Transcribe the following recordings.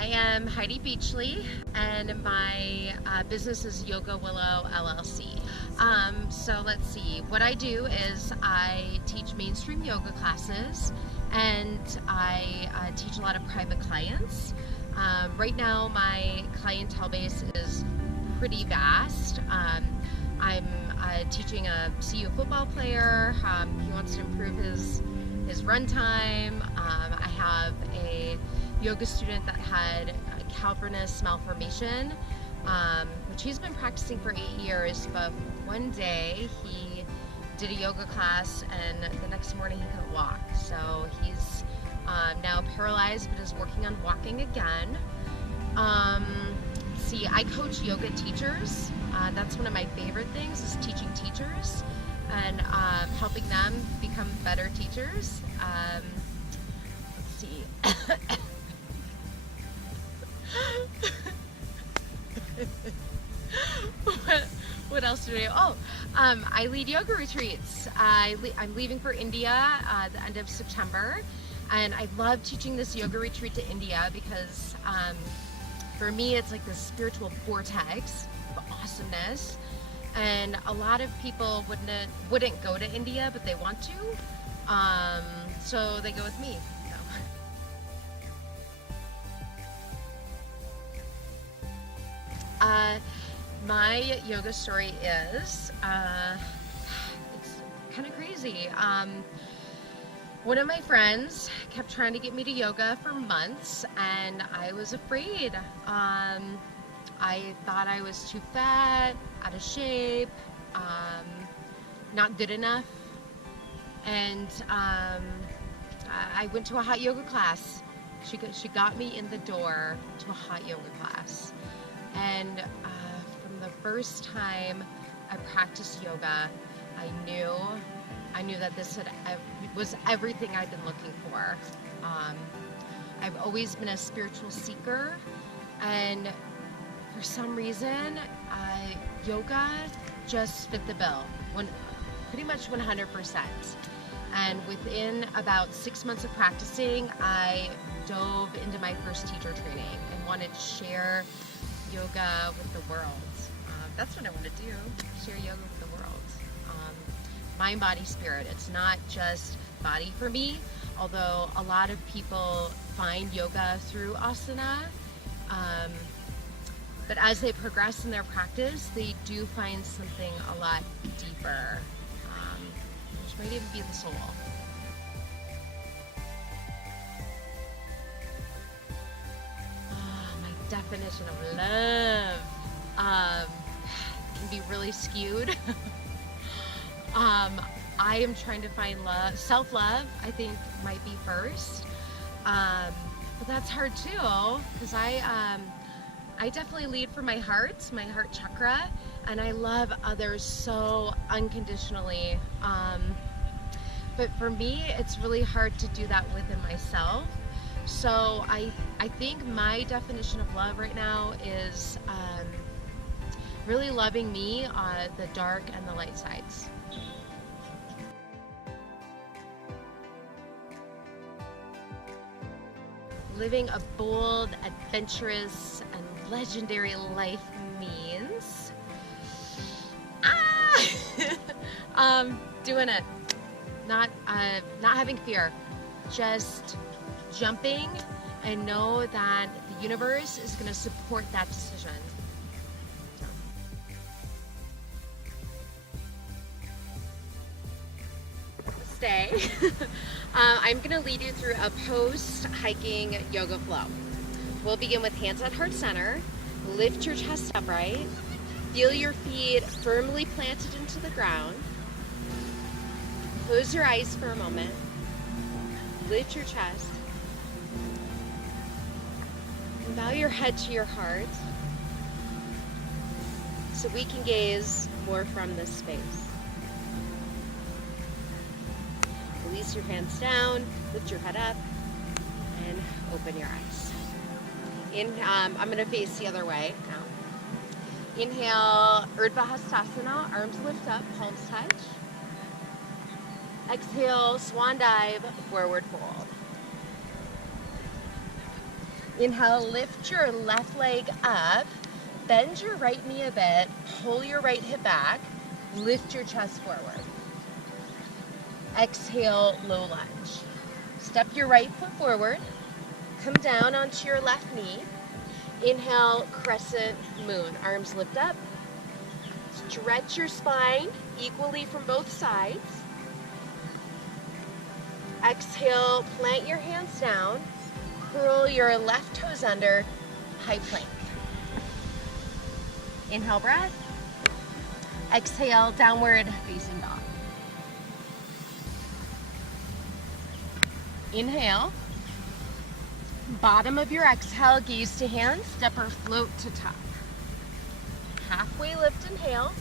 I am Heidi Beachley, and my business is YogaWillow LLC. So let's see, what I do is I teach mainstream yoga classes, and I teach a lot of private clients. Right now my clientele base is pretty vast. I'm teaching a CU football player. He wants to improve his run time. I have a yoga student that had a cavernous malformation, which he's been practicing for 8 years, but one day he did a yoga class and the next morning he couldn't walk. So he's now paralyzed but is working on walking again. See, I coach yoga teachers. That's one of my favorite things, is teaching teachers and helping them become better teachers. Let's see. What else do I do? Oh, I lead yoga retreats. I'm leaving for India at the end of September, and I love teaching this yoga retreat to India because for me it's like this spiritual vortex of awesomeness, and a lot of people wouldn't go to India, but they want to, so they go with me. My yoga story is, it's kind of crazy. One of my friends kept trying to get me to yoga for months, and I was afraid. I thought I was too fat, out of shape, not good enough, and I went to a hot yoga class. She got me in the door to a hot yoga class, and from the first time I practiced yoga, I knew that this was everything I'd been looking for. I've always been a spiritual seeker, and for some reason, yoga just fit the bill, pretty much 100%. And within about 6 months of practicing, I dove into my first teacher training and wanted to share yoga with the world. That's what I want to do, share yoga with the world. Mind, body, spirit. It's not just body for me, although a lot of people find yoga through asana. But as they progress in their practice, they do find something a lot deeper, which might even be the soul. My definition of love can be really skewed. I am trying to find love. Self-love, I think, might be first. But that's hard too, because I definitely lead from my heart chakra, and I love others so unconditionally. But for me, it's really hard to do that within myself. So I think my definition of love right now is really loving me on the dark and the light sides. Living a bold, adventurous, and legendary life means doing it, not having fear, just jumping, and know that the universe is going to support that decision. Stay. I'm going to lead you through a post-hiking yoga flow. We'll begin with hands at heart center. Lift your chest upright. Feel your feet firmly planted into the ground. Close your eyes for a moment. Lift your chest. And bow your head to your heart so we can gaze more from this space. Release your hands down, lift your head up, and open your eyes. I'm going to face the other way now. Inhale, Urdhva Hastasana, arms lift up, palms touch. Exhale, swan dive, forward fold. Inhale, lift your left leg up, bend your right knee a bit, pull your right hip back, lift your chest forward. Exhale, low lunge. Step your right foot forward, come down onto your left knee. Inhale, crescent moon, arms lift up. Stretch your spine equally from both sides. Exhale, plant your hands down, curl your left toes under, high plank. Inhale, breath. Exhale, downward facing dog. Inhale. Bottom of your exhale, gaze to hands, step or float to top. Halfway lift, inhale.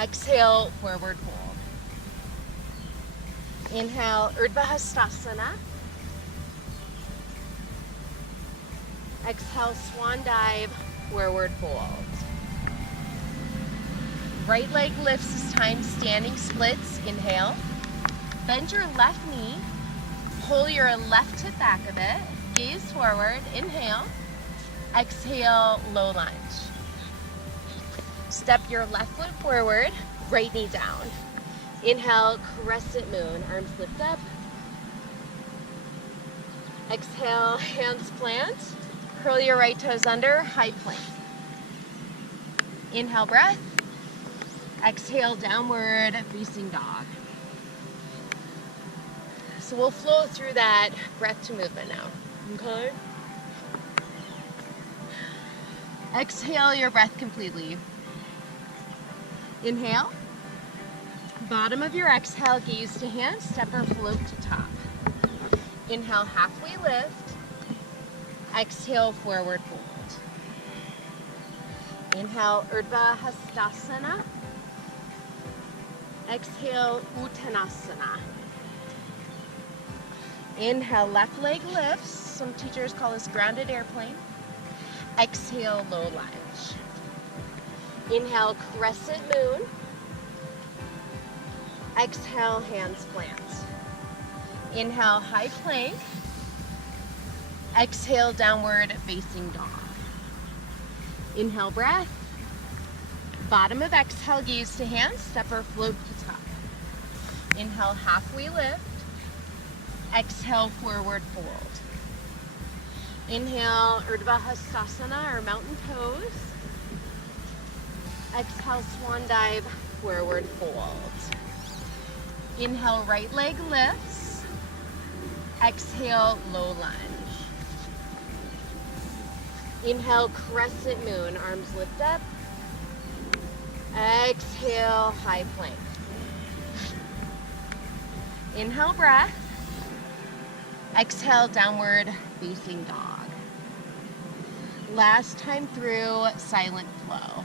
Exhale, forward fold. Inhale, Urdhva Hastasana. Exhale, swan dive, forward fold. Right leg lifts this time, standing splits, inhale. Bend your left knee, pull your left hip back a bit, gaze forward, inhale. Exhale, low lunge. Step your left foot forward, right knee down. Inhale, crescent moon, arms lift up. Exhale, hands plant. Curl your right toes under, high plank. Inhale, breath. Exhale, downward facing dog. So we'll flow through that breath to movement now, okay? Exhale your breath completely. Inhale. Bottom of your exhale, gaze to hands, step or float to top. Inhale, halfway lift. Exhale, forward fold. Inhale, Urdhva Hastasana. Exhale, Uttanasana. Inhale, left leg lifts. Some teachers call this grounded airplane. Exhale, low lunge. Inhale, crescent moon. Exhale, hands plant. Inhale, high plank. Exhale, downward facing dog. Inhale, breath. Bottom of exhale, gaze to hands, step or float to top. Inhale, halfway lift. Exhale, forward fold. Inhale, Urdhva Hastasana, or mountain pose. Exhale, swan dive, forward fold. Inhale, right leg lifts. Exhale, low lunge. Inhale, crescent moon, arms lift up. Exhale, high plank. Inhale, breath. Exhale, downward facing dog. Last time through, silent flow.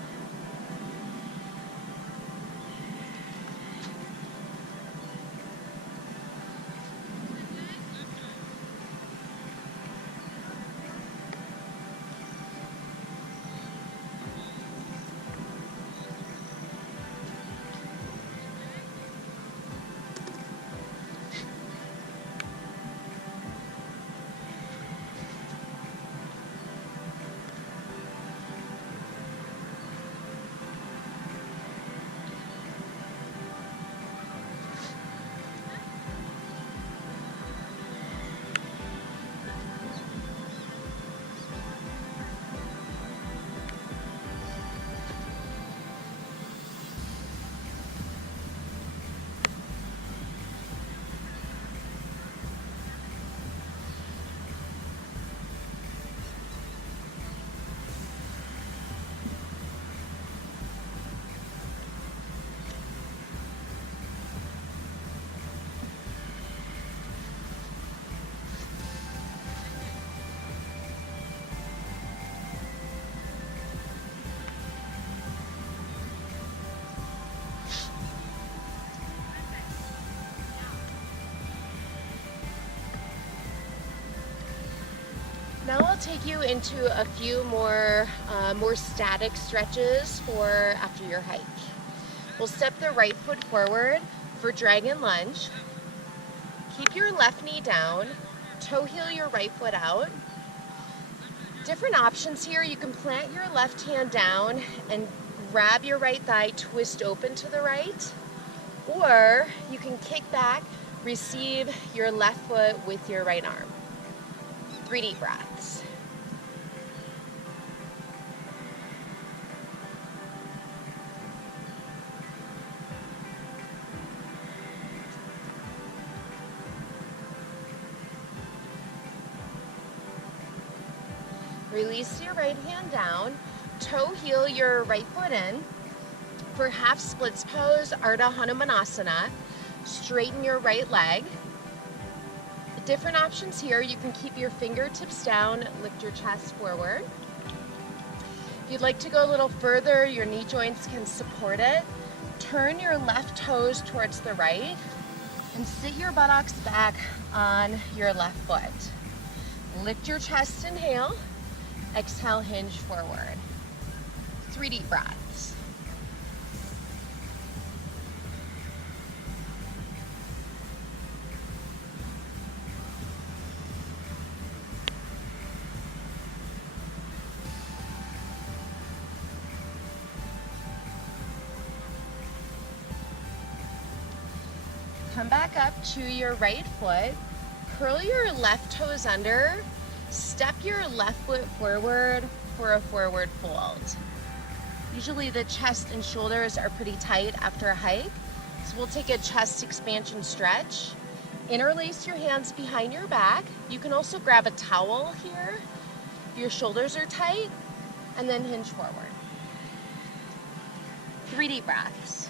Now I'll take you into a few more static stretches for after your hike. We'll step the right foot forward for dragon lunge. Keep your left knee down, toe heel your right foot out. Different options here. You can plant your left hand down and grab your right thigh, twist open to the right, or you can kick back, receive your left foot with your right arm. 3 deep breaths. Release your right hand down, toe heel your right foot in. For half splits pose, Ardha Hanumanasana, straighten your right leg. Different options here. You can keep your fingertips down, lift your chest forward. If you'd like to go a little further, your knee joints can support it. Turn your left toes towards the right and sit your buttocks back on your left foot. Lift your chest, inhale. Exhale, hinge forward. 3 deep breaths. Come back up to your right foot. Curl your left toes under. Step your left foot forward for a forward fold. Usually the chest and shoulders are pretty tight after a hike, so we'll take a chest expansion stretch. Interlace your hands behind your back. You can also grab a towel here if your shoulders are tight, and then hinge forward. 3 deep breaths.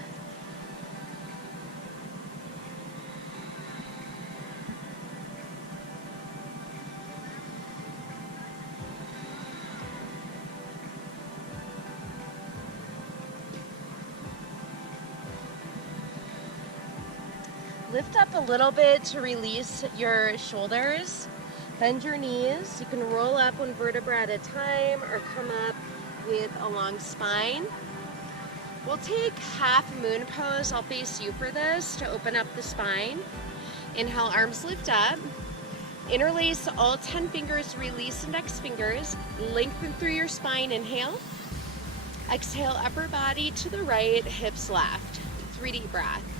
Lift up a little bit to release your shoulders. Bend your knees. You can roll up 1 vertebra at a time or come up with a long spine. We'll take half moon pose. I'll face you for this to open up the spine. Inhale, arms lift up. Interlace all 10 fingers, release index fingers. Lengthen through your spine, inhale. Exhale, upper body to the right, hips left. 3 deep breaths.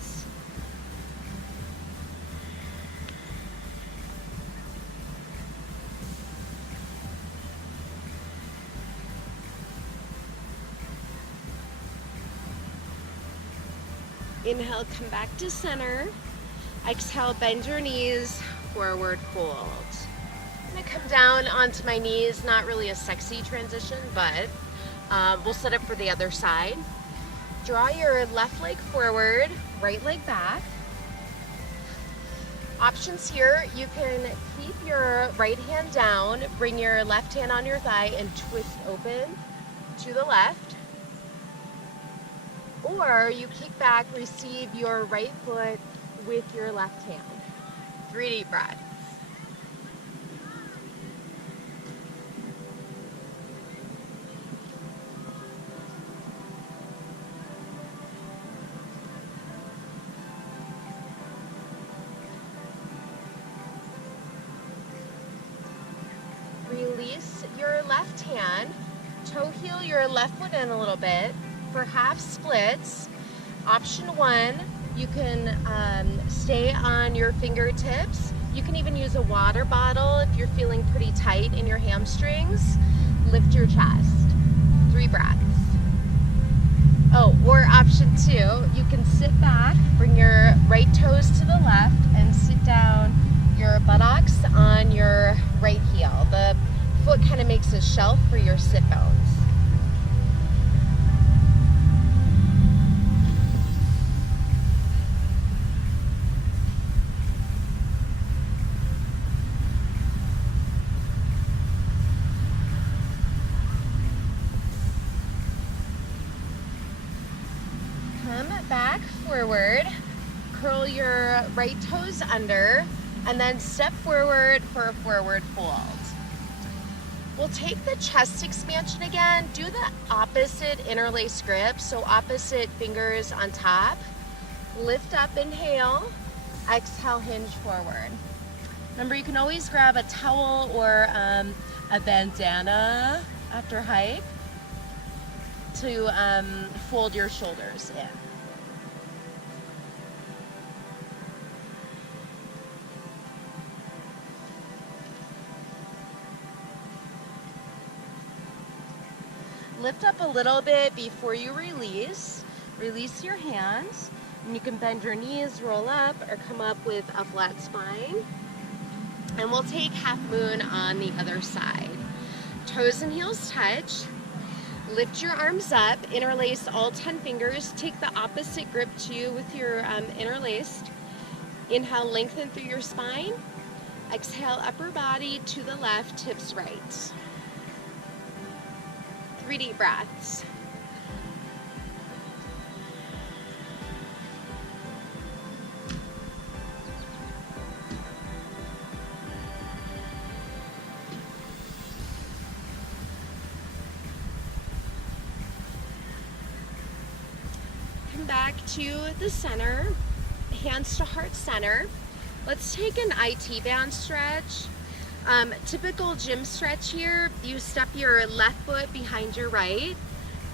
Inhale, come back to center. Exhale, bend your knees, forward fold. I'm gonna come down onto my knees, not really a sexy transition, but we'll set up for the other side. Draw your left leg forward, right leg back. Options here, you can keep your right hand down, bring your left hand on your thigh and twist open to the left. Or you kick back, receive your right foot with your left hand. 3 deep breaths. Release your left hand, toe heel your left foot in a little bit. For half splits, option 1, you can stay on your fingertips. You can even use a water bottle if you're feeling pretty tight in your hamstrings. Lift your chest. 3 breaths. Oh, or option 2, you can sit back, bring your right toes to the left, and sit down your buttocks on your right heel. The foot kind of makes a shelf for your sit bones. Back forward, curl your right toes under, and then step forward for a forward fold. We'll take the chest expansion again, do the opposite interlace grip, so opposite fingers on top. Lift up, inhale, exhale, hinge forward. Remember, you can always grab a towel or a bandana after hike to fold your shoulders in. Lift up a little bit before you release. Release your hands, and you can bend your knees, roll up, or come up with a flat spine. And we'll take half moon on the other side. Toes and heels touch. Lift your arms up, interlace all 10 fingers. Take the opposite grip to you with your interlaced. Inhale, lengthen through your spine. Exhale, upper body to the left, hips right. 3 deep breaths. Come back to the center, hands to heart center. Let's take an IT band stretch. Typical gym stretch here, you step your left foot behind your right,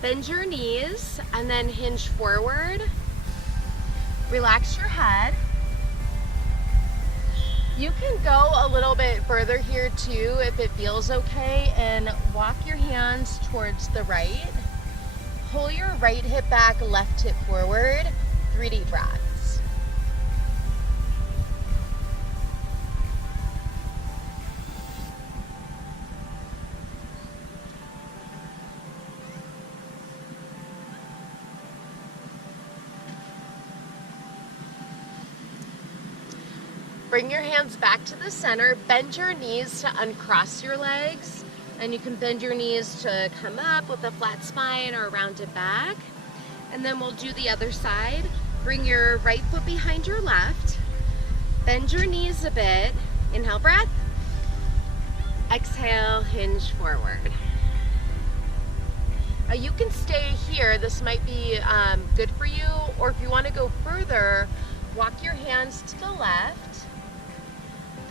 bend your knees, and then hinge forward. Relax your head. You can go a little bit further here too if it feels okay, and walk your hands towards the right. Pull your right hip back, left hip forward. 3 deep breaths. Bring your hands back to the center, bend your knees to uncross your legs, and you can bend your knees to come up with a flat spine or a rounded back. And then we'll do the other side. Bring your right foot behind your left, bend your knees a bit, inhale breath, exhale, hinge forward. You can stay here, this might be good for you, or if you want to go further, walk your hands to the left.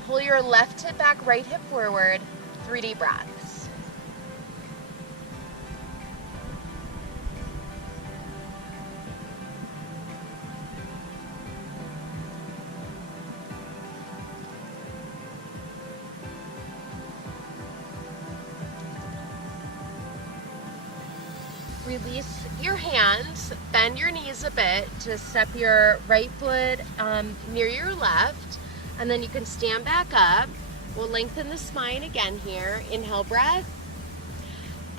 Pull your left hip back, right hip forward. 3 deep breaths. Release your hands, bend your knees a bit to step your right foot near your left. And then you can stand back up. We'll lengthen the spine again here. Inhale, breath.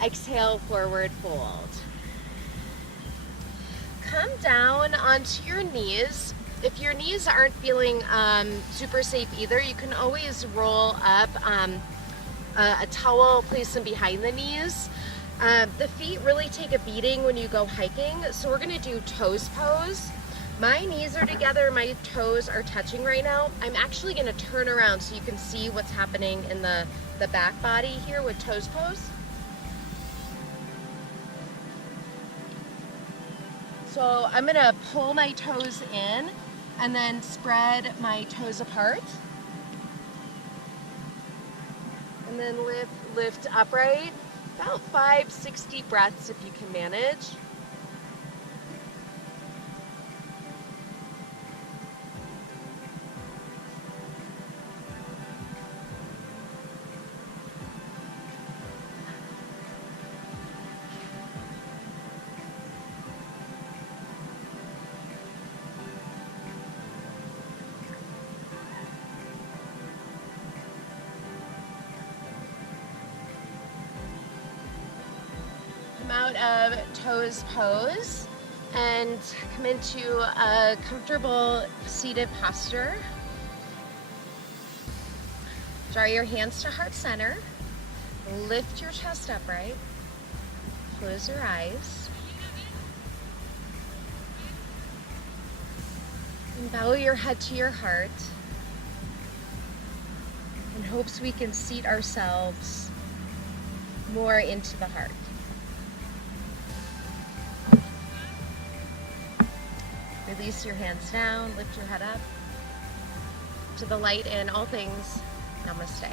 Exhale, forward fold. Come down onto your knees. If your knees aren't feeling super safe either, you can always roll up a towel, place them behind the knees. The feet really take a beating when you go hiking, so we're gonna do toes pose. My knees are together, my toes are touching right now. I'm actually gonna turn around so you can see what's happening in the back body here with toes pose. So I'm gonna pull my toes in and then spread my toes apart. And then lift upright, about 5-6 deep breaths if you can manage. Out of toes pose and come into a comfortable seated posture. Draw your hands to heart center. Lift your chest upright. Close your eyes. And bow your head to your heart in hopes we can seat ourselves more into the heart. Release your hands down, lift your head up to the light in all things. Namaste.